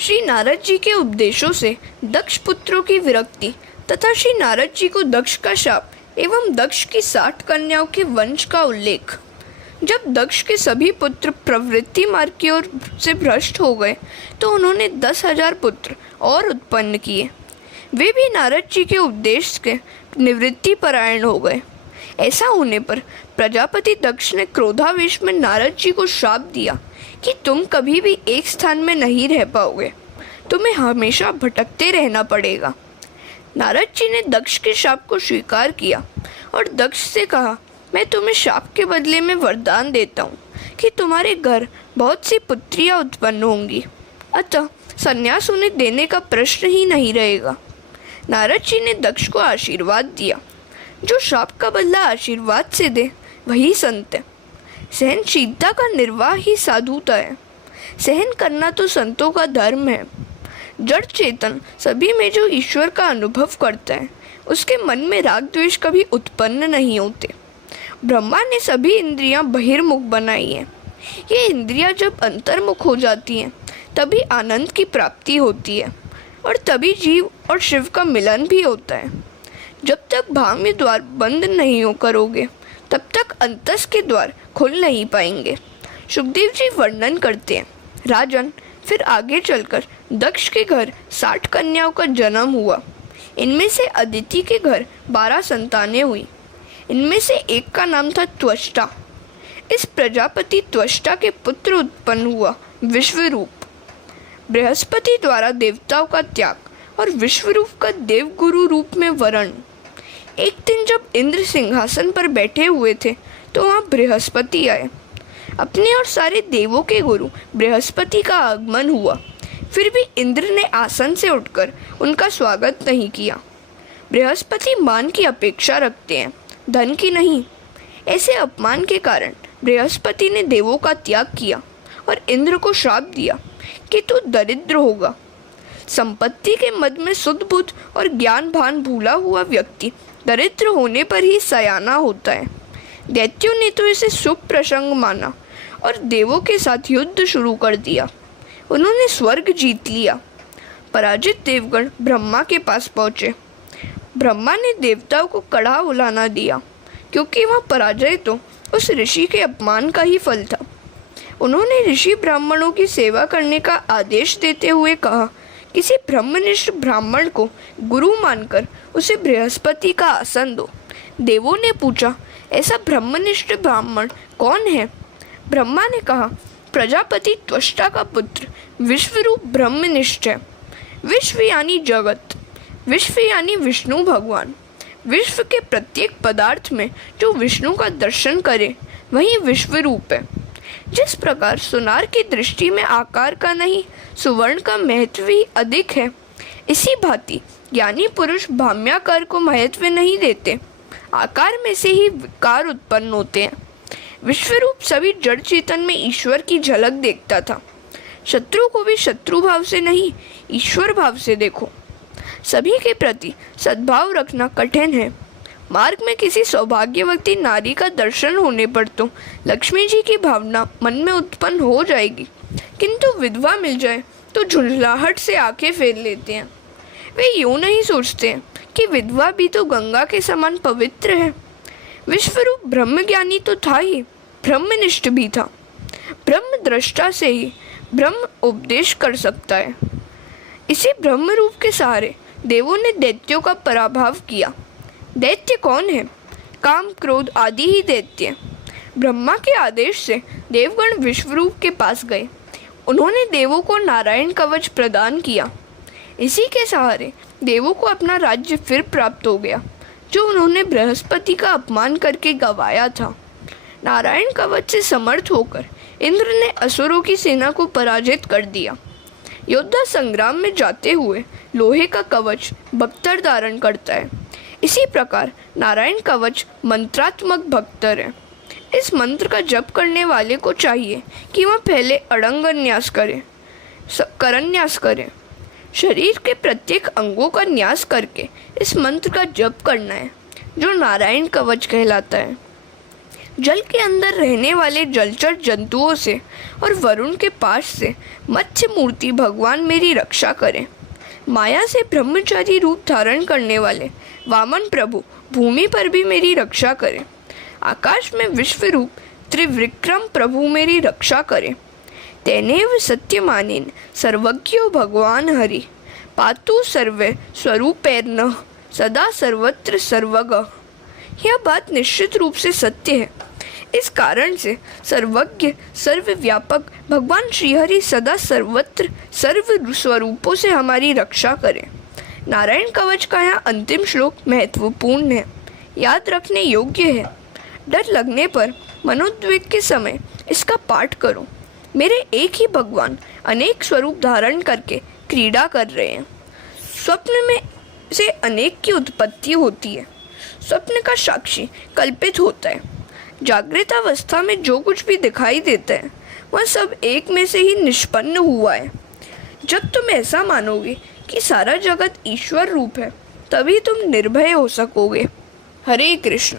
श्री नारद जी के उपदेशों से दक्ष पुत्रों की विरक्ति तथा श्री नारद जी को दक्ष का शाप एवं दक्ष की 60 कन्याओं के वंश का उल्लेख। जब दक्ष के सभी पुत्र प्रवृत्ति मार्ग की ओर से भ्रष्ट हो गए तो उन्होंने 10,000 पुत्र और उत्पन्न किए। वे भी नारद जी के उपदेश के निवृत्ति परायण हो गए। ऐसा होने पर प्रजापति दक्ष ने क्रोधावेश में नारद जी को श्राप दिया कि तुम कभी भी एक स्थान में नहीं रह पाओगे, तुम्हें हमेशा भटकते रहना पड़ेगा। नारद जी ने दक्ष के शाप को स्वीकार किया और दक्ष से कहा, मैं तुम्हें शाप के बदले में वरदान देता हूँ कि तुम्हारे घर बहुत सी पुत्रियाँ उत्पन्न होंगी, अतः संन्यास उन्हें देने का प्रश्न ही नहीं रहेगा। नारद जी ने दक्ष को आशीर्वाद दिया। जो शाप का बदला आशीर्वाद से दे वही संत है। सहनशीलता का निर्वाह ही साधुता है। सहन करना तो संतों का धर्म है। जड़ चेतन सभी में जो ईश्वर का अनुभव करता है उसके मन में राग द्वेष कभी उत्पन्न नहीं होते। ब्रह्मा ने सभी इंद्रियां बहिर्मुख बनाई हैं। ये इंद्रियां जब अंतर्मुख हो जाती हैं तभी आनंद की प्राप्ति होती है और तभी जीव और शिव का मिलन भी होता है। जब तक भाम्य द्वार बंद नहीं करोगे तब तक अंतस के द्वार खुल नहीं पाएंगे। सुखदेव जी वर्णन करते हैं, राजन, फिर आगे चलकर दक्ष के घर 60 कन्याओं का जन्म हुआ। इनमें से अदिति के घर 12 संतानें हुई। इनमें से एक का नाम था त्वष्टा। इस प्रजापति त्वष्टा के पुत्र उत्पन्न हुआ विश्वरूप। बृहस्पति द्वारा देवताओं का त्याग और विश्वरूप का देवगुरु रूप में वरण। एक दिन जब इंद्र सिंहासन पर बैठे हुए थे तो वहाँ बृहस्पति आए। अपने और सारे देवों के गुरु बृहस्पति का आगमन हुआ, फिर भी इंद्र ने आसन से उठकर उनका स्वागत नहीं किया। बृहस्पति मान की अपेक्षा रखते हैं, धन की नहीं। ऐसे अपमान के कारण बृहस्पति ने देवों का त्याग किया और इंद्र को श्राप दिया कि तू दरिद्र होगा। संपत्ति के मद में शुद्ध बुद्ध और ज्ञान भान भूला हुआ व्यक्ति दरिद्र होने पर ही सयाना होता है। दैत्यों ने तो इसे शुभ प्रसंग माना और देवों के साथ युद्ध शुरू कर दिया। उन्होंने स्वर्ग जीत लिया। पराजित देवगण ब्रह्मा के पास पहुँचे। ब्रह्मा ने देवताओं को कड़ा उलाना दिया क्योंकि वह पराजय तो उस ऋषि के अपमान का ही फल था। उन्होंने ऋषि ब्राह्मणों की सेवा करने का आदेश देते हुए कहा, किसी ब्रह्मनिष्ठ ब्राह्मण को गुरु मानकर उसे बृहस्पति का आसन दो। देवों ने पूछा, ऐसा ब्रह्मनिष्ठ ब्राह्मण कौन है? ब्रह्मा ने कहा, प्रजापति त्वष्टा का पुत्र विश्वरूप ब्रह्मनिष्ठ है। विश्व यानी जगत, विश्व यानी विष्णु भगवान। विश्व के प्रत्येक पदार्थ में जो विष्णु का दर्शन करे वही विश्वरूप है। जिस प्रकार सुनार की दृष्टि में आकार का नहीं सुवर्ण का महत्व ही अधिक है, इसी भांति ज्ञानी पुरुष भाम्याकार को महत्व नहीं देते। आकार में से ही विकार उत्पन्न होते हैं। विश्वरूप सभी जड़ चेतन में ईश्वर की झलक देखता था। शत्रु को भी शत्रु भाव से नहीं ईश्वर भाव से देखो। सभी के प्रति सद्भाव रखना कठिन है। मार्ग में किसी सौभाग्यवती नारी का दर्शन होने पर तो लक्ष्मी जी की भावना मन में उत्पन्न हो जाएगी, किंतु विधवा मिल जाए तो झुंझलाहट से आंखें फेर लेते हैं। वे यूँ नहीं सोचते हैं कि विधवा भी तो गंगा के समान पवित्र है। विश्वरूप ब्रह्मज्ञानी तो था ही, ब्रह्मनिष्ठ भी था। ब्रह्म दृष्टा से ही ब्रह्म उपदेश कर सकता है। इसी ब्रह्म रूप के सहारे देवों ने दैत्यों का पराभव किया। दैत्य कौन है? काम, क्रोध आदि ही दैत्य। ब्रह्मा के आदेश से देवगण विश्वरूप के पास गए। उन्होंने देवों को नारायण कवच प्रदान किया। इसी के सहारे देवों को अपना राज्य फिर प्राप्त हो गया, जो उन्होंने बृहस्पति का अपमान करके गंवाया था। नारायण कवच से समर्थ होकर इंद्र ने असुरों की सेना को पराजित कर दिया। योद्धा संग्राम में जाते हुए लोहे का कवच बख्तर धारण करता है। इसी प्रकार नारायण कवच मंत्रात्मक बख्तर है। इस मंत्र का जप करने वाले को चाहिए कि वह पहले अड़ंगन्यास करे, करन्यास करे। शरीर के प्रत्येक अंगों का न्यास करके इस मंत्र का जप करना है, जो नारायण कवच कहलाता है। जल के अंदर रहने वाले जलचर जंतुओं से और वरुण के पास से मत्स्य मूर्ति भगवान मेरी रक्षा करें। माया से ब्रह्मचारी रूप धारण करने वाले वामन प्रभु भूमि पर भी मेरी रक्षा करें। आकाश में विश्व रूप त्रिविक्रम प्रभु मेरी रक्षा करें। तेनेव सत्यमानेन सर्वज्ञो भगवान हरि पातु सर्वे स्वरूपेर्न सदा सर्वत्र सर्वगः। यह बात निश्चित रूप से सत्य है। इस कारण से सर्वज्ञ सर्वव्यापक भगवान श्रीहरि सदा सर्वत्र सर्व स्वरूपों से हमारी रक्षा करें। नारायण कवच का यह अंतिम श्लोक महत्वपूर्ण है, याद रखने योग्य है। डर लगने पर मनोद्वेग के समय इसका पाठ करो। मेरे एक ही भगवान अनेक स्वरूप धारण करके क्रीड़ा कर रहे हैं। स्वप्न में से अनेक की उत्पत्ति होती है। स्वप्न का साक्षी कल्पित होता है। जागृत अवस्था में जो कुछ भी दिखाई देता है वह सब एक में से ही निष्पन्न हुआ है। जब तुम ऐसा मानोगे कि सारा जगत ईश्वर रूप है, तभी तुम निर्भय हो सकोगे। हरे कृष्ण।